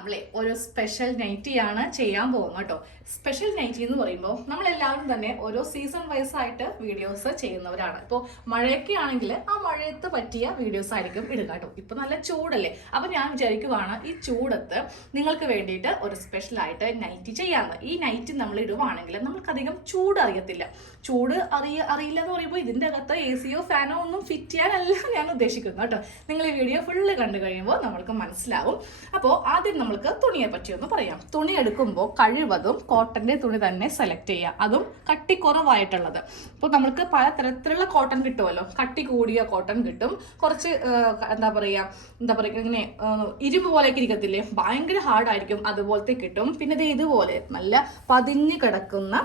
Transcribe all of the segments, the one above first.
നമ്മളെ ഒരു സ്പെഷ്യൽ നൈറ്റിയാണ് ചെയ്യാൻ പോകുന്നത് കേട്ടോ. സ്പെഷ്യൽ നൈറ്റി എന്ന് പറയുമ്പോൾ നമ്മളെല്ലാവരും തന്നെ ഓരോ സീസൺ വൈസ് ആയിട്ട് വീഡിയോസ് ചെയ്യുന്നവരാണ്. ഇപ്പോൾ മഴയൊക്കെ ആണെങ്കിൽ ആ മഴയത്ത് പറ്റിയ വീഡിയോസ് ആയിരിക്കും ഇടുക കേട്ടോ. ഇപ്പൊ നല്ല ചൂടല്ലേ? അപ്പൊ ഞാൻ വിചാരിക്കുവാണ് ഈ ചൂടത്ത് നിങ്ങൾക്ക് വേണ്ടിയിട്ട് ഒരു സ്പെഷ്യൽ ആയിട്ട് നൈറ്റി ചെയ്യാമെന്ന് ഈ നൈറ്റി നമ്മൾ ഇടുവാണെങ്കിൽ നമുക്കധികം ചൂട് അറിയത്തില്ല. ചൂട് അറിയ അറിയില്ല എന്ന് പറയുമ്പോൾ ഇതിന്റെ അകത്ത് എ സിയോ ഫാനോ ഒന്നും ഫിറ്റ് ചെയ്യാനല്ല ഞാൻ ഉദ്ദേശിക്കുന്നു കേട്ടോ. നിങ്ങൾ ഈ വീഡിയോ ഫുള്ള് കണ്ടു കഴിയുമ്പോൾ നമ്മൾക്ക് മനസ്സിലാവും. അപ്പോൾ ആദ്യം നമ്മൾക്ക് തുണിയെ പറ്റി ഒന്ന് പറയാം. തുണി എടുക്കുമ്പോൾ കഴിവതും കോട്ടന്റെ തുണി തന്നെ സെലക്ട് ചെയ്യുക. അതും കട്ടി കുറവായിട്ടുള്ളത് ഇപ്പോൾ നമുക്ക് പല തരത്തിലുള്ള കോട്ടൺ കിട്ടുമല്ലോ കട്ടി കൂടിയ കോട്ടൺ കിട്ടും. കുറച്ച് എന്താ പറയുക എന്താ പറയുക ഇങ്ങനെ ഇരുമ്പ് പോലെയൊക്കെ ഇരിക്കത്തില്ലേ? ഭയങ്കര ഹാർഡായിരിക്കും അതുപോലത്തെ കിട്ടും. പിന്നെ ഇത് ഇതുപോലെ നല്ല പതിഞ്ഞ് കിടക്കുന്ന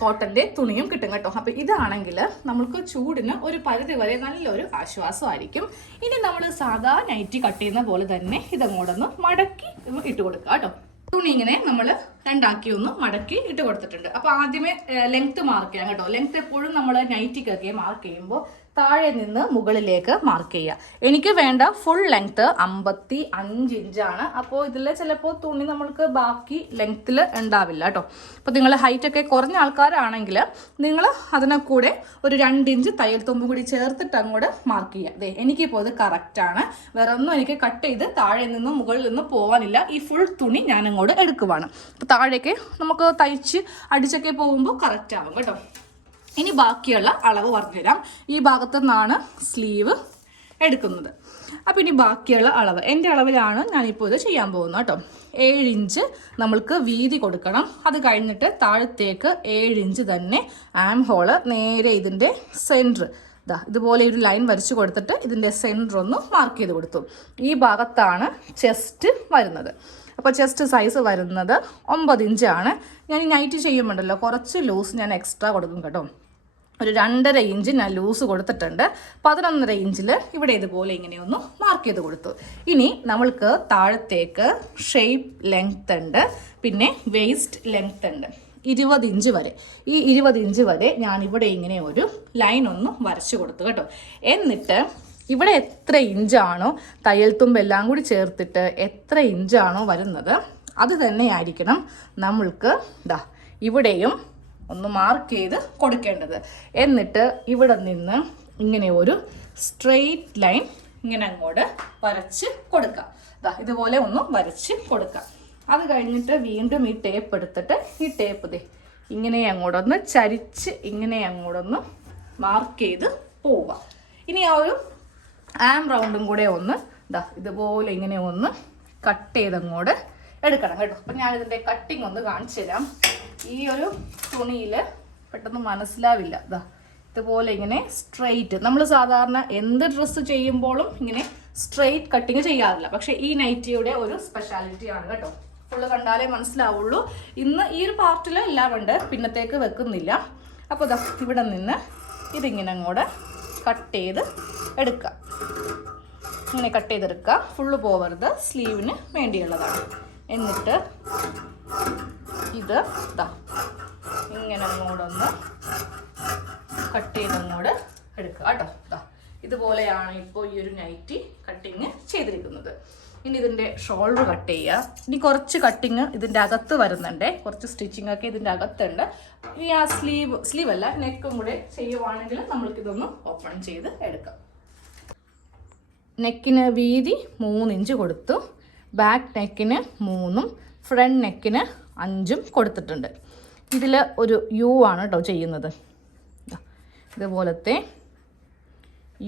കോട്ടന്റെ തുണിയും കിട്ടും കേട്ടോ. അപ്പൊ ഇതാണെങ്കിൽ നമ്മൾക്ക് ചൂടിന് ഒരു പരിധി വരെ നല്ലൊരു ആശ്വാസമായിരിക്കും. ഇനി നമ്മൾ സാധാ നൈറ്റി കട്ട് ചെയ്യുന്ന പോലെ തന്നെ ഇതങ്ങോട്ടൊന്ന് മടക്കി ഇട്ട് കൊടുക്കുക കേട്ടോ. തുണി ഇങ്ങനെ നമ്മൾ രണ്ടാക്കി ഒന്ന് മടക്കി ഇട്ട് കൊടുത്തിട്ടുണ്ട്. അപ്പോൾ ആദ്യമേ ലെങ്ത് മാർക്ക് ചെയ്യാം കേട്ടോ. ലെങ്ത് എപ്പോഴും നമ്മൾ നൈറ്റിക്കൊക്കെ മാർക്ക് ചെയ്യുമ്പോൾ താഴെ നിന്ന് മുകളിലേക്ക് മാർക്ക് ചെയ്യുക. എനിക്ക് വേണ്ട ഫുൾ ലെങ്ത്ത് അമ്പത്തി അഞ്ച് ഇഞ്ചാണ് അപ്പോൾ ഇതിൽ ചിലപ്പോൾ തുണി നമ്മൾക്ക് ബാക്കി ലെങ്ത്തിൽ ഉണ്ടാവില്ല കേട്ടോ. അപ്പോൾ നിങ്ങൾ ഹൈറ്റ് ഒക്കെ കുറഞ്ഞ ആൾക്കാരാണെങ്കിൽ നിങ്ങൾ അതിനെ കൂടെ ഒരു രണ്ട് ഇഞ്ച് തയ്യൽ തുമ്പും കൂടി ചേർത്തിട്ട് അങ്ങോട്ട് മാർക്ക് ചെയ്യുക. അതെ എനിക്കിപ്പോൾ ഇത് കറക്റ്റാണ് വേറെ ഒന്നും എനിക്ക് കട്ട് ചെയ്ത് താഴെ നിന്ന് മുകളിൽ നിന്ന് പോകാനില്ല ഈ ഫുൾ തുണി ഞാൻ അങ്ങോട്ട് എടുക്കുവാണ്. അപ്പോൾ താഴേക്ക് നമുക്ക് തയ്ച്ച് അടിച്ചൊക്കെ പോകുമ്പോൾ കറക്റ്റ് ആവും കേട്ടോ. ഇനി ബാക്കിയുള്ള അളവ് പറഞ്ഞുതരാം. ഈ ഭാഗത്തു നിന്നാണ് സ്ലീവ് എടുക്കുന്നത്. അപ്പോൾ ഇനി ബാക്കിയുള്ള അളവ്. എന്റെ അളവിലാണ് ഞാനിപ്പോൾ ഇത് ചെയ്യാൻ പോകുന്നത് കേട്ടോ. ഏഴ് ഇഞ്ച് നമ്മൾക്ക് വീതി കൊടുക്കണം. അത് കഴിഞ്ഞിട്ട് താഴത്തേക്ക് ഏഴ് ഇഞ്ച് തന്നെ ആം ഹോൾ നേരെ ഇതിന്റെ സെന്റർ ഇതാ ഇതുപോലെ ഒരു ലൈൻ വരച്ചു കൊടുത്തിട്ട് ഇതിന്റെ സെന്റർ ഒന്ന് മാർക്ക് ചെയ്ത് കൊടുത്തു. ഈ ഭാഗത്താണ് ചെസ്റ്റ് വരുന്നത്. അപ്പോൾ ചെസ്റ്റ് സൈസ് വരുന്നത് ഒമ്പത് ഇഞ്ചാണ് ഞാൻ ഈ നൈറ്റ് ചെയ്യുമ്പോണ്ടല്ലോ കുറച്ച് ലൂസ് ഞാൻ എക്സ്ട്രാ കൊടുക്കും കേട്ടോ. ഒരു രണ്ടര ഇഞ്ച് ഞാൻ ലൂസ് കൊടുത്തിട്ടുണ്ട്. പതിനൊന്നര ഇഞ്ചിൽ ഇവിടെ ഇതുപോലെ ഇങ്ങനെ ഒന്ന് മാർക്ക് ചെയ്ത് കൊടുത്തു. ഇനി നമ്മൾക്ക് താഴത്തേക്ക് ഷേപ്പ് ലെങ്ത് ഉണ്ട് പിന്നെ വേസ്റ്റ് ലെങ്ത് ഉണ്ട്. ഇരുപത് ഇഞ്ച് വരെ. ഈ ഇരുപത് ഇഞ്ച് വരെ ഞാൻ ഇവിടെ ഇങ്ങനെ ഒരു ലൈൻ ഒന്ന് വരച്ചു കൊടുത്തു കേട്ടോ. എന്നിട്ട് ഇവിടെ എത്ര ഇഞ്ചാണോ തയ്യൽ തുമ്പെല്ലാം കൂടി ചേർത്തിട്ട് എത്ര ഇഞ്ചാണോ വരുന്നത് അത് തന്നെയായിരിക്കണം നമ്മൾക്ക് ദാ ഇവിടെയും ഒന്ന് മാർക്ക് ചെയ്ത് കൊടുക്കേണ്ടത്. എന്നിട്ട് ഇവിടെ നിന്ന് ഇങ്ങനെ ഒരു സ്ട്രെയിറ്റ് ലൈൻ ഇങ്ങനെ അങ്ങോട്ട് വരച്ച് കൊടുക്കാം. ദാ ഇതുപോലെ ഒന്ന് വരച്ച് കൊടുക്കാം. അത് കഴിഞ്ഞിട്ട് വീണ്ടും ഈ ടേപ്പ് എടുത്തിട്ട് ഈ ടേപ്പ് ദേ ഇങ്ങനെ അങ്ങോട്ടൊന്ന് ചരിച്ച് ഇങ്ങനെ അങ്ങോട്ടൊന്ന് മാർക്ക് ചെയ്ത് പോവുക ഇനി ആ ഒരു ആം റൗണ്ടും കൂടെ ഒന്ന് ഇതാ ഇതുപോലെ ഇങ്ങനെ ഒന്ന് കട്ട് ചെയ്തങ്ങോട്ട് എടുക്കണം കേട്ടോ. അപ്പം ഞാനിതിന്റെ കട്ടിങ് ഒന്ന് കാണിച്ചു തരാം. ഈ ഒരു തുണിയിൽ പെട്ടെന്ന് മനസ്സിലാവില്ല. ഇതാ ഇതുപോലെ ഇങ്ങനെ സ്ട്രെയിറ്റ് നമ്മൾ സാധാരണ എന്ത് ഡ്രസ്സ് ചെയ്യുമ്പോഴും ഇങ്ങനെ സ്ട്രെയിറ്റ് കട്ടിങ് ചെയ്യാറില്ല. പക്ഷേ ഈ നൈറ്റിയുടെ ഒരു സ്പെഷ്യാലിറ്റി ആണ് കേട്ടോ. ഫുള്ള് കണ്ടാലേ മനസ്സിലാവുള്ളൂ. ഇന്ന് ഈ ഒരു പാർട്ടിൽ എല്ലാം ഉണ്ട്. പിന്നത്തേക്ക് വെക്കുന്നില്ല. അപ്പോൾ ഇതാ ഇവിടെ നിന്ന് ഇതിങ്ങനെ അങ്ങോട്ട് കട്ട് ചെയ്ത് എടുക്കുക ഇങ്ങനെ കട്ട് ചെയ്തെടുക്കുക. ഫുള്ള് പോവരുത്. സ്ലീവിന് വേണ്ടിയുള്ളതാണ്. എന്നിട്ട് ഇത് ഇതാ ഇങ്ങനെ അങ്ങോട്ടൊന്ന് കട്ട് ചെയ്തങ്ങോട്ട് എടുക്കുക കേട്ടോ. ഇതാ ഇതുപോലെയാണ് ഇപ്പോൾ ഈ ഒരു നൈറ്റി കട്ടിങ് ചെയ്തിരിക്കുന്നത്. ഇനി ഇതിന്റെ ഷോൾഡർ കട്ട് ചെയ്യുക. ഇനി കുറച്ച് കട്ടിങ് ഇതിന്റെ അകത്ത് വരുന്നുണ്ട്. കുറച്ച് സ്റ്റിച്ചിങ് ഒക്കെ ഇതിന്റെ അകത്തുണ്ട്. ഇനി ആ സ്ലീവ് സ്ലീവ് അല്ല നെക്കും കൂടെ ചെയ്യുവാണെങ്കിൽ നമ്മൾക്കിതൊന്ന് ഓപ്പൺ ചെയ്ത് എടുക്കാം. നെക്കിന് വീതി മൂന്ന് ഇഞ്ച് കൊടുത്തു. ബാക്ക് നെക്കിന് മൂന്നും ഫ്രണ്ട് നെക്കിന് അഞ്ചും കൊടുത്തിട്ടുണ്ട്. ഇതിൽ ഒരു യു ആണ് കേട്ടോ ചെയ്യുന്നത്. ഇതുപോലത്തെ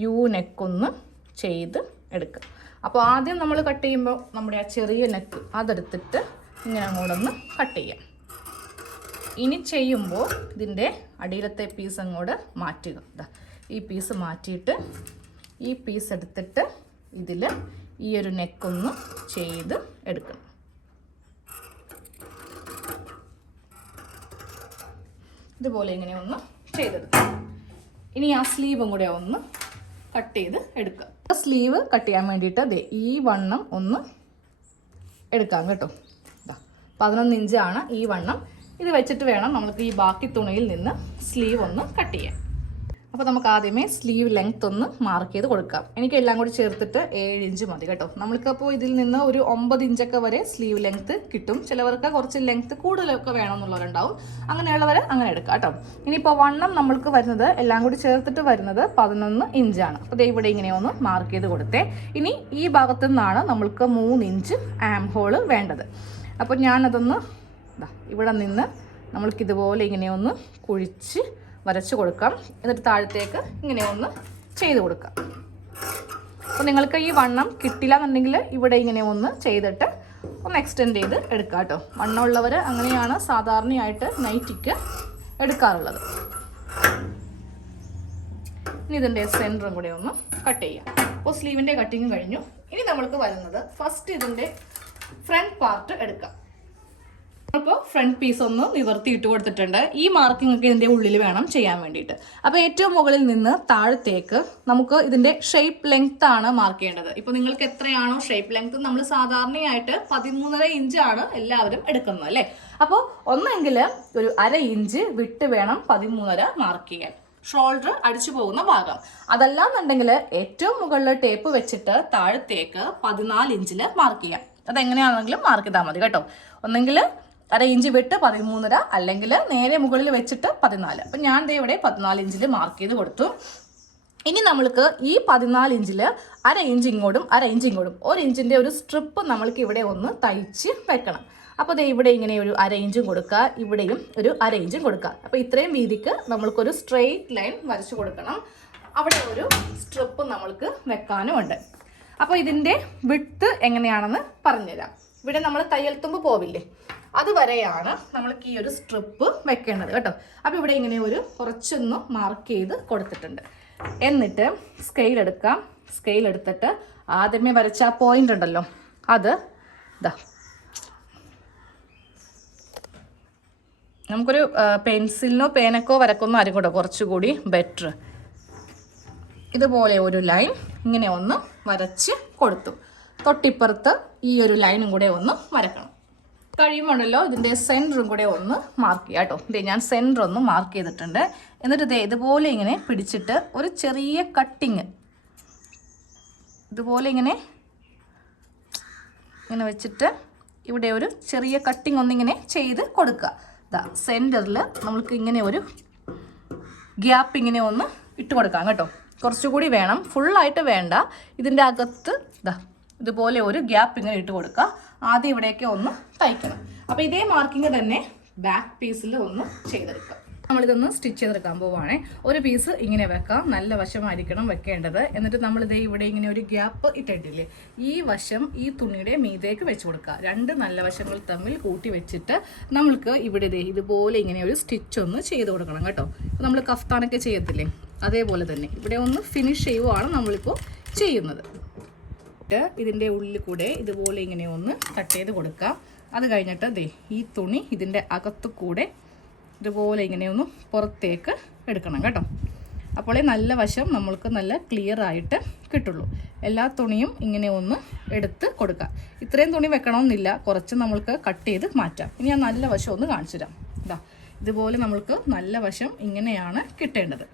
യു നെക്കൊന്ന് ചെയ്ത് എടുക്കുക അപ്പോൾ ആദ്യം നമ്മൾ കട്ട് ചെയ്യുമ്പോൾ നമ്മുടെ ആ ചെറിയ നെക്ക് അതെടുത്തിട്ട് ഇങ്ങനെ അങ്ങോട്ടൊന്ന് കട്ട് ചെയ്യാം. ഇനി ചെയ്യുമ്പോൾ ഇതിന്റെ അടിയിലത്തെ പീസ് അങ്ങോട്ട് മാറ്റുക. ഈ പീസ് മാറ്റിയിട്ട് ഈ പീസ് എടുത്തിട്ട് ഇതിൽ ഈ ഒരു നെക്കൊന്ന് ചെയ്ത് എടുക്കണം. ഇതുപോലെ ഇങ്ങനെ ഒന്ന് ചെയ്തെടുക്കാം ഇനി ആ സ്ലീവും കൂടെ ഒന്ന് കട്ട് ചെയ്ത് എടുക്കുക സ്ലീവ് കട്ട് ചെയ്യാൻ വേണ്ടിയിട്ട് അതെ ഈ വണ്ണം ഒന്ന് എടുക്കാം കേട്ടോ. ഇതാ പതിനൊന്ന് ഇഞ്ചാണ് ഈ വണ്ണം. ഇത് വെച്ചിട്ട് വേണം നമുക്ക് ഈ ബാക്കി തുണിയിൽ നിന്ന് സ്ലീവ് ഒന്ന് കട്ട് ചെയ്യാൻ. അപ്പോൾ നമുക്ക് ആദ്യമേ സ്ലീവ് ലെങ്ത് ഒന്ന് മാർക്ക് ചെയ്ത് കൊടുക്കാം. എനിക്ക് എല്ലാം കൂടി ചേർത്തിട്ട് ഏഴ് ഇഞ്ച് മതി കേട്ടോ. നമ്മൾക്കപ്പോൾ ഇതിൽ നിന്ന് ഒരു ഒമ്പത് ഇഞ്ചൊക്കെ വരെ സ്ലീവ് ലെങ്ത് കിട്ടും. ചിലവർക്ക് കുറച്ച് ലെങ്ത് കൂടുതലൊക്കെ വേണമെന്നുള്ളവരുണ്ടാവും. അങ്ങനെയുള്ളവർ അങ്ങനെ എടുക്കാം കേട്ടോ. ഇനിയിപ്പോൾ വണ്ണം നമ്മൾക്ക് വരുന്നത് എല്ലാം കൂടി ചേർത്തിട്ട് വരുന്നത് പതിനൊന്ന് ഇഞ്ചാണ് അപ്പോൾ ദേ ഇവിടെ ഇങ്ങനെ ഒന്ന് മാർക്ക് ചെയ്ത് കൊടുത്തെ. ഇനി ഈ ഭാഗത്തു നിന്നാണ് നമ്മൾക്ക് മൂന്ന് ഇഞ്ച് ആം ഹോൾ വേണ്ടത്. അപ്പോൾ ഞാനതൊന്ന് ഇവിടെ നിന്ന് നമ്മൾക്കിതുപോലെ ഇങ്ങനെ ഒന്ന് കുഴിച്ച് വരച്ച് കൊടുക്കാം. എന്നിട്ട് താഴത്തേക്ക് ഇങ്ങനെ ഒന്ന് ചെയ്ത് കൊടുക്കാം. അപ്പോൾ നിങ്ങൾക്ക് ഈ വണ്ണം കിട്ടില്ല എന്നുണ്ടെങ്കിൽ ഇവിടെ ഇങ്ങനെ ഒന്ന് ചെയ്തിട്ട് ഒന്ന് എക്സ്റ്റെൻഡ് ചെയ്ത് എടുക്കാം കേട്ടോ. വണ്ണമുള്ളവർ അങ്ങനെയാണ് സാധാരണയായിട്ട് നൈറ്റിക്ക് എടുക്കാറുള്ളത്. ഇനി ഇതിന്റെ സെന്ററും കൂടെ ഒന്ന് കട്ട് ചെയ്യാം. അപ്പോൾ സ്ലീവിന്റെ കട്ടിങ് കഴിഞ്ഞു. ഇനി നമ്മൾക്ക് വരുന്നത് ഫസ്റ്റ് ഇതിന്റെ ഫ്രണ്ട് പാർട്ട് എടുക്കാം. അപ്പോൾ ഫ്രണ്ട് പീസ് ഒന്ന് നിവർത്തി ഇട്ട് കൊടുത്തിട്ടുണ്ട്. ഈ മാർക്കിംഗ് ഒക്കെ ഇതിന്റെ ഉള്ളിൽ വേണം ചെയ്യാൻ വേണ്ടിയിട്ട്. അപ്പോൾ ഏറ്റവും മുകളിൽ നിന്ന് താഴത്തേക്ക് നമുക്ക് ഇതിന്റെ ഷേപ്പ് ലെങ്ത് ആണ് മാർക്ക് ചെയ്യേണ്ടത്. ഇപ്പോൾ നിങ്ങൾക്ക് എത്രയാണോ ഷേപ്പ് ലെങ്ത് നമ്മൾ സാധാരണയായിട്ട് പതിമൂന്നര ഇഞ്ചാണ് എല്ലാവരും എടുക്കുന്നത് അല്ലേ? അപ്പോൾ ഒന്നെങ്കിൽ ഒരു അര ഇഞ്ച് വിട്ട് വേണം പതിമൂന്നര മാർക്ക് ചെയ്യാൻ. ഷോൾഡർ അടിച്ചു പോകുന്ന ഭാഗം. അതല്ലാന്നുണ്ടെങ്കിൽ ഏറ്റവും മുകളിൽ ടേപ്പ് വെച്ചിട്ട് താഴത്തേക്ക് പതിനാല് ഇഞ്ചിൽ മാർക്ക് ചെയ്യാം. അതെങ്ങനെയാണെങ്കിലും മാർക്ക് ചെയ്താൽ മതി കേട്ടോ. ഒന്നെങ്കിൽ അര ഇഞ്ച് വിട്ട് പതിമൂന്നര അല്ലെങ്കിൽ നേരെ മുകളിൽ വെച്ചിട്ട് പതിനാല്. അപ്പം ഞാൻ ദേ ഇവിടെ പതിനാല് ഇഞ്ചിൽ മാർക്ക് ചെയ്ത് കൊടുത്തു. ഇനി നമ്മൾക്ക് ഈ പതിനാല് ഇഞ്ചിൽ അര ഇഞ്ച് ഇങ്ങോട്ടും അര ഇഞ്ച് ഇങ്ങോട്ടും ഒരു ഇഞ്ചിന്റെ ഒരു സ്ട്രിപ്പ് നമ്മൾക്ക് ഇവിടെ ഒന്ന് തയ്ച്ച് വെക്കണം. അപ്പോൾ ദേ ഇവിടെ ഇങ്ങനെ ഒരു അര ഇഞ്ചും കൊടുക്കുക ഇവിടെയും ഒരു അര ഇഞ്ചും കൊടുക്കുക. അപ്പോൾ ഇത്രയും വീതിക്ക് നമ്മൾക്കൊരു സ്ട്രെയിറ്റ് ലൈൻ വരച്ചു കൊടുക്കണം. അവിടെ ഒരു സ്ട്രിപ്പ് നമ്മൾക്ക് വെക്കാനുമുണ്ട്. അപ്പോൾ ഇതിന്റെ വിട്ട് എങ്ങനെയാണെന്ന് പറഞ്ഞുതരാം. ഇവിടെ നമ്മൾ തയ്യൽ തുമ്പ് പോവില്ലേ? അതുവരെയാണ് നമ്മൾ ഈ ഒരു സ്ട്രിപ്പ് വെക്കേണ്ടത് കേട്ടോ. അപ്പോൾ ഇവിടെ ഇങ്ങനെ ഒരു കുറച്ചൊന്ന് മാർക്ക് ചെയ്ത് കൊടുത്തിട്ടുണ്ട്. എന്നിട്ട് സ്കെയിൽ എടുക്കാം. സ്കെയിൽ എടുത്തിട്ട് ആദ്യമേ വരച്ച ആ പോയിന്റ് ഉണ്ടല്ലോ അത് ഇതാ നമുക്കൊരു പെൻസിലിനോ പേനക്കോ വരക്കൊന്നും ആരും കൂടെ കുറച്ചുകൂടി ബെറ്റർ ഇതുപോലെ ഒരു ലൈൻ ഇങ്ങനെ ഒന്ന് വരച്ച് കൊടുത്തു. തൊട്ടിപ്പുറത്ത് ഈ ഒരു ലൈനും കൂടെ ഒന്ന് വരക്കണം. കഴിയുമ്പോണ്ടല്ലോ ഇതിന്റെ സെന്ററും കൂടെ ഒന്ന് മാർക്ക് ചെയ്യാം കേട്ടോ. ഇതേ ഞാൻ സെന്റർ ഒന്ന് മാർക്ക് ചെയ്തിട്ടുണ്ട്. എന്നിട്ട് ഇതേ ഇതുപോലെ ഇങ്ങനെ പിടിച്ചിട്ട് ഒരു ചെറിയ കട്ടിങ് ഇതുപോലെ ഇങ്ങനെ ഇങ്ങനെ വെച്ചിട്ട് ഇവിടെ ഒരു ചെറിയ കട്ടിങ് ഒന്നിങ്ങനെ ചെയ്ത് കൊടുക്കുക. ഇതാ സെന്ററിൽ നമ്മൾക്ക് ഇങ്ങനെ ഒരു ഗ്യാപ്പ് ഇങ്ങനെ ഒന്ന് ഇട്ട് കൊടുക്കാം കേട്ടോ. കുറച്ചുകൂടി വേണം. ഫുള്ളായിട്ട് വേണ്ട. ഇതിന്റെ അകത്ത് ഇതാ ഇതുപോലെ ഒരു ഗ്യാപ്പ് ഇങ്ങനെ ഇട്ട് കൊടുക്കുക. ആദ്യം ഇവിടെയൊക്കെ ഒന്ന് തയ്ക്കണം. അപ്പോൾ ഇതേ മാർക്കിങ് തന്നെ ബാക്ക് പീസിൽ ഒന്ന് ചെയ്തെടുക്കാം. നമ്മളിതൊന്ന് സ്റ്റിച്ച് ചെയ്തെടുക്കാൻ പോവുകയാണെ ഒരു പീസ് ഇങ്ങനെ വെക്കാം. നല്ല വശമായിരിക്കണം വെക്കേണ്ടത്. എന്നിട്ട് നമ്മളിതേ ഇവിടെ ഇങ്ങനെ ഒരു ഗ്യാപ്പ് ഇട്ടിട്ടില്ലേ? ഈ വശം ഈ തുണിയുടെ മീതേക്ക് വെച്ച് കൊടുക്കുക. രണ്ട് നല്ല വശങ്ങൾ തമ്മിൽ കൂട്ടി വെച്ചിട്ട് നമ്മൾക്ക് ഇവിടെ ഇതേ ഇതുപോലെ ഇങ്ങനെ ഒരു സ്റ്റിച്ച് ഒന്ന് ചെയ്ത് കൊടുക്കണം കേട്ടോ. നമ്മൾ കഫ്താനൊക്കെ ചെയ്യത്തില്ലേ? അതേപോലെ തന്നെ. ഇവിടെ ഒന്ന് ഫിനിഷ് ചെയ്യുവാണ് നമ്മളിപ്പോൾ ചെയ്യുന്നത്. ഇതിന്റെ ഉള്ളിൽ കൂടെ ഇതുപോലെ ഇങ്ങനെ ഒന്ന് കട്ട് ചെയ്ത് കൊടുക്കാം. അത് കഴിഞ്ഞിട്ട് ദേ ഈ തുണി ഇതിന്റെ അകത്തു കൂടെ ഇതുപോലെ ഇങ്ങനെ ഒന്ന് പുറത്തേക്ക് എടുക്കണം കേട്ടോ. അപ്പോളേ നല്ല വശം നമ്മൾക്ക് നല്ല ക്ലിയർ ആയിട്ട് കിട്ടുള്ളൂ. എല്ലാ തുണിയും ഇങ്ങനെ ഒന്ന് എടുത്ത് കൊടുക്കുക ഇത്രയും തുണി വെക്കണമെന്നില്ല. കുറച്ച് നമ്മൾക്ക് കട്ട് ചെയ്ത് മാറ്റാം. ഇനി ഞാൻ നല്ല വശം ഒന്ന് കാണിച്ചു തരാം. ഇതാ ഇതുപോലെ നമ്മൾക്ക് നല്ല വശം ഇങ്ങനെയാണ് കിട്ടേണ്ടത്.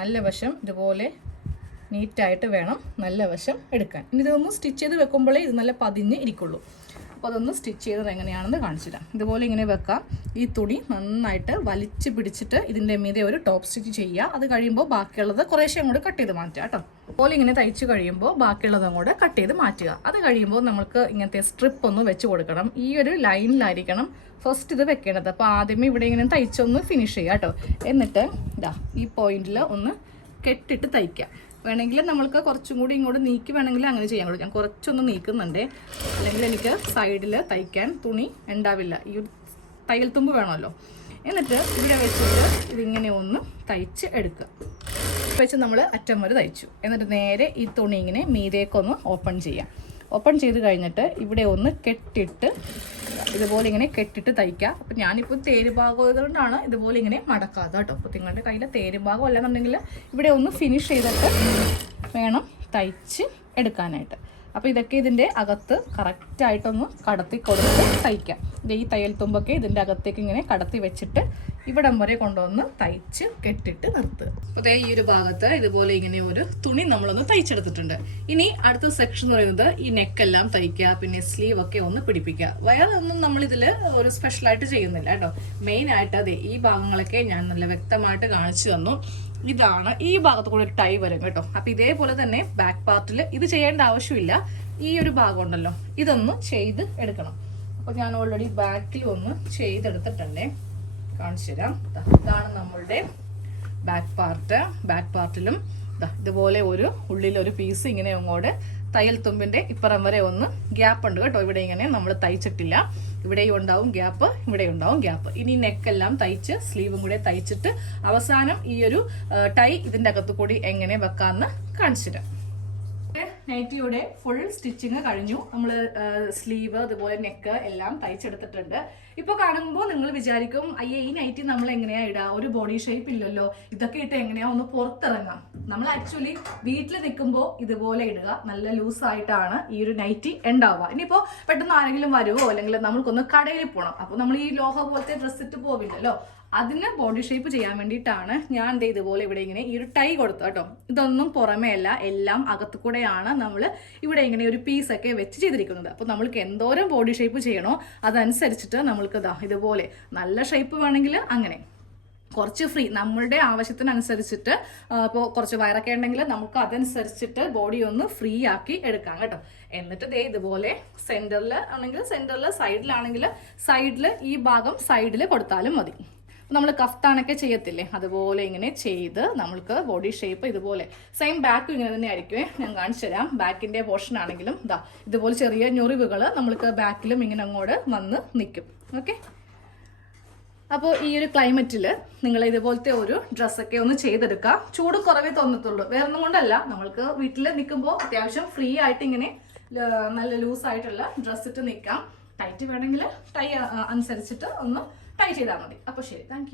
നല്ല വശം ഇതുപോലെ നീറ്റായിട്ട് വേണം നല്ല വശം എടുക്കാൻ. ഇനി ഇതൊന്ന് സ്റ്റിച്ച് ചെയ്ത് വെക്കുമ്പോഴേ ഇത് നല്ല പതിഞ്ഞ് ഇരിക്കുള്ളൂ. അപ്പോൾ അതൊന്ന് സ്റ്റിച്ച് ചെയ്തത് എങ്ങനെയാണെന്ന് കാണിച്ചു തരാം ഇതുപോലെ ഇങ്ങനെ വെക്കാം. ഈ തുണി നന്നായിട്ട് വലിച്ച് പിടിച്ചിട്ട് ഇതിന്റെ മീതെ ഒരു ടോപ്പ് സ്റ്റിച്ച് ചെയ്യുക. അത് കഴിയുമ്പോൾ ബാക്കിയുള്ളത് കുറേശ്ശെ അങ്ങോട്ട് കട്ട് ചെയ്ത് മാറ്റുക കേട്ടോ. അതുപോലെ ഇങ്ങനെ തയ്ച്ച് കഴിയുമ്പോൾ ബാക്കിയുള്ളത് അങ്ങോട്ട് കട്ട് ചെയ്ത് മാറ്റുക. അത് കഴിയുമ്പോൾ നമുക്ക് ഇങ്ങനത്തെ സ്ട്രിപ്പ് ഒന്ന് വെച്ച് കൊടുക്കണം. ഈ ഒരു ലൈനിലായിരിക്കണം ഫസ്റ്റ് ഇത് വെക്കേണ്ടത്. അപ്പോൾ ആദ്യമേ ഇവിടെ ഇങ്ങനെ തയ്ച്ചൊന്ന് ഫിനിഷ് ചെയ്യുക കേട്ടോ. എന്നിട്ട് ഇതാ ഈ പോയിന്റിൽ ഒന്ന് കെട്ടിട്ട് തയ്ക്കുക വേണമെങ്കിൽ നമ്മൾക്ക് കുറച്ചും കൂടി ഇങ്ങോട്ട് നീക്കി വേണമെങ്കിൽ അങ്ങനെ ചെയ്യാൻ കൂടി ഞാൻ കുറച്ചൊന്ന് നീക്കുന്നുണ്ട്. അല്ലെങ്കിൽ എനിക്ക് സൈഡിൽ തയ്ക്കാൻ തുണി ഉണ്ടാവില്ല. ഈ ഒരു തയ്യൽ തുമ്പ് വേണമല്ലോ. എന്നിട്ട് ഇവിടെ വെച്ചിട്ട് ഇതിങ്ങനെ ഒന്ന് തയ്ച്ച് എടുക്കുക. വെച്ച് നമ്മൾ അറ്റം വരെ തയ്ച്ചു. എന്നിട്ട് നേരെ ഈ തുണി ഇങ്ങനെ മീതേക്കൊന്ന് ഓപ്പൺ ചെയ്യാം. ഓപ്പൺ ചെയ്ത് കഴിഞ്ഞിട്ട് ഇവിടെ ഒന്ന് കെട്ടിട്ട് ഇതുപോലെ ഇങ്ങനെ കെട്ടിട്ട് തയ്ക്കുക അപ്പം ഞാനിപ്പോൾ തേര് ഭാഗം കൊണ്ടാണ് ഇതുപോലെ ഇങ്ങനെ മടക്കാതെ കേട്ടോ. അപ്പോൾ നിങ്ങളുടെ കയ്യിൽ തേര് ഭാഗം അല്ലെന്നുണ്ടെങ്കിൽ ഇവിടെ ഒന്ന് ഫിനിഷ് ചെയ്തിട്ട് വേണം തയ്ച്ച് എടുക്കാനായിട്ട്. അപ്പോൾ ഇതൊക്കെ ഇതിന്റെ അകത്ത് കറക്റ്റായിട്ടൊന്ന് കടത്തി കൊടുത്ത് തയ്ക്കാം. ഈ തയ്യൽ തുമ്പൊക്കെ ഇതിന്റെ അകത്തേക്ക് ഇങ്ങനെ കടത്തി വെച്ചിട്ട് ഇവിടം വരെ കൊണ്ടുവന്ന് തയ്ച്ച് കെട്ടിട്ട് നിർത്തുക. അപ്പോൾ ഈ ഒരു ഭാഗത്ത് ഇതുപോലെ ഇങ്ങനെ ഒരു തുണി നമ്മളൊന്ന് തയ്ച്ചെടുത്തിട്ടുണ്ട്. ഇനി അടുത്ത സെക്ഷൻ എന്ന് പറയുന്നത് ഈ നെക്കെല്ലാം തയ്ക്കുക പിന്നെ സ്ലീവ് ഒക്കെ ഒന്ന് പിടിപ്പിക്കുക. വയറൊന്നും നമ്മൾ ഇതിൽ ഒരു സ്പെഷ്യലായിട്ട് ചെയ്യുന്നില്ല കേട്ടോ. മെയിനായിട്ട് അതെ ഈ ഭാഗങ്ങളൊക്കെ ഞാൻ നല്ല വ്യക്തമായിട്ട് കാണിച്ചു തന്നു. ഇതാണ് ഈ ഭാഗത്ത് കൂടെ ഒരു ടൈ വരും കേട്ടോ. അപ്പൊ ഇതേപോലെ തന്നെ ബാക്ക് പാർട്ടിൽ ഇത് ചെയ്യേണ്ട ആവശ്യമില്ല. ഈ ഒരു ഭാഗം ഉണ്ടല്ലോ. ഇതൊന്ന് ചെയ്ത് എടുക്കണം. അപ്പൊ ഞാൻ ഓൾറെഡി ബാക്കിൽ ഒന്ന് ചെയ്തെടുത്തിട്ടുണ്ടേ കാണിച്ചു തരാം. ഇതാണ് നമ്മളുടെ ബാക്ക് പാർട്ട് ബാക്ക് പാർട്ടിലും ഇതുപോലെ ഒരു ഉള്ളിൽ ഒരു പീസ് ഇങ്ങനെ അങ്ങോട്ട് തയ്യൽ തുമ്പിന്റെ ഇപ്പുറം വരെ ഒന്ന് ഗ്യാപ്പ് ഉണ്ട് കേട്ടോ. ഇവിടെ ഇങ്ങനെ നമ്മൾ തയ്ച്ചിട്ടില്ല. ഇവിടെയും ഉണ്ടാവും ഗ്യാപ്പ് ഇവിടെ ഉണ്ടാവും ഗ്യാപ്പ്. ഇനി നെക്കെല്ലാം തയ്ച്ച് സ്ലീവും കൂടെ തയ്ച്ചിട്ട് അവസാനം ഈ ഒരു ടൈ ഇതിന്റെ അകത്തു കൂടി എങ്ങനെ വെക്കാമെന്ന് കാണിച്ചു തരാം. നൈറ്റിയുടെ ഫുൾ സ്റ്റിച്ചിങ് കഴിഞ്ഞു. നമ്മൾ സ്ലീവ് അതുപോലെ നെക്ക് എല്ലാം തയ്ച്ചെടുത്തിട്ടുണ്ട്. ഇപ്പോൾ കാണുമ്പോൾ നിങ്ങൾ വിചാരിക്കും അയ്യേ ഈ നൈറ്റി നമ്മൾ എങ്ങനെയാ ഇടുക ഒരു ബോഡി ഷേപ്പ് ഇല്ലല്ലോ. ഇതൊക്കെ ഇട്ട് എങ്ങനെയാ ഒന്ന് പുറത്തിറങ്ങാം? നമ്മൾ ആക്ച്വലി വീട്ടിൽ നിൽക്കുമ്പോൾ ഇതുപോലെ ഇടുക. നല്ല ലൂസ് ആയിട്ടാണ് ഈ ഒരു നൈറ്റി ഉണ്ടാവുക. ഇനിയിപ്പോൾ പെട്ടെന്ന് ആരെങ്കിലും വരുമോ അല്ലെങ്കിൽ നമ്മൾക്കൊന്ന് കടയിൽ പോകണം അപ്പോൾ നമ്മൾ ഈ ലോഹ പോലത്തെ ഡ്രസ്സ് ഇട്ട് പോവില്ലല്ലോ. അതിന് ബോഡി ഷേപ്പ് ചെയ്യാൻ വേണ്ടിയിട്ടാണ് ഞാൻ ദേ ഇതുപോലെ ഇവിടെ ഇങ്ങനെ ഈ ഒരു ടൈ കൊടുത്തു കേട്ടോ. ഇതൊന്നും പുറമേ അല്ല എല്ലാം അകത്തു കൂടെയാണ് നമ്മൾ ഇവിടെ ഇങ്ങനെ ഒരു പീസൊക്കെ വെച്ച് ചെയ്തിരിക്കുന്നത്. അപ്പോൾ നമ്മൾക്ക് എന്തോരം ബോഡി ഷേപ്പ് ചെയ്യണോ അതനുസരിച്ചിട്ട് നമ്മൾക്ക് ഇതാ ഇതുപോലെ നല്ല ഷേപ്പ് വേണമെങ്കിൽ അങ്ങനെ. കുറച്ച് ഫ്രീ നമ്മളുടെ ആവശ്യത്തിനനുസരിച്ചിട്ട് ഇപ്പോൾ കുറച്ച് വയറൊക്കെ ഉണ്ടെങ്കിൽ നമുക്ക് അതനുസരിച്ചിട്ട് ബോഡി ഒന്ന് ഫ്രീ ആക്കി എടുക്കാം കേട്ടോ. എന്നിട്ട് ദേ ഇതുപോലെ സെന്ററിൽ ആണെങ്കിൽ സെന്ററിൽ സൈഡിലാണെങ്കിൽ സൈഡിൽ ഈ ഭാഗം സൈഡിൽ കൊടുത്താലും മതി. നമ്മൾ കഫ്താനൊക്കെ ചെയ്യത്തില്ലേ? അതുപോലെ ഇങ്ങനെ ചെയ്ത് നമ്മൾക്ക് ബോഡി ഷേപ്പ് ഇതുപോലെ. സെയിം ബാക്കും ഇങ്ങനെ തന്നെ ആയിരിക്കുമേ ഞാൻ കാണിച്ചു തരാം. ബാക്കിന്റെ പോർഷൻ ആണെങ്കിലും ഇതാ ഇതുപോലെ ചെറിയ ഞൊറിവുകൾ നമ്മൾക്ക് ബാക്കിലും ഇങ്ങനെ അങ്ങോട്ട് വന്ന് നിൽക്കും ഓക്കെ അപ്പോൾ ഈ ഒരു ക്ലൈമറ്റിൽ നിങ്ങൾ ഇതുപോലത്തെ ഒരു ഡ്രസ്സൊക്കെ ഒന്ന് ചെയ്തെടുക്കുക. ചൂട് കുറവേ തോന്നത്തുള്ളൂ. വേറെ ഒന്നും കൊണ്ടല്ല. നമ്മൾക്ക് വീട്ടിൽ നിൽക്കുമ്പോൾ അത്യാവശ്യം ഫ്രീ ആയിട്ട് ഇങ്ങനെ നല്ല ലൂസായിട്ടുള്ള ഡ്രസ്സിട്ട് നിൽക്കാം ടൈറ്റ് വേണമെങ്കിൽ ടൈ അനുസരിച്ചിട്ട് ഒന്ന് ടൈ ചെയ്താൽ മതി. അപ്പോൾ ശരി. താങ്ക്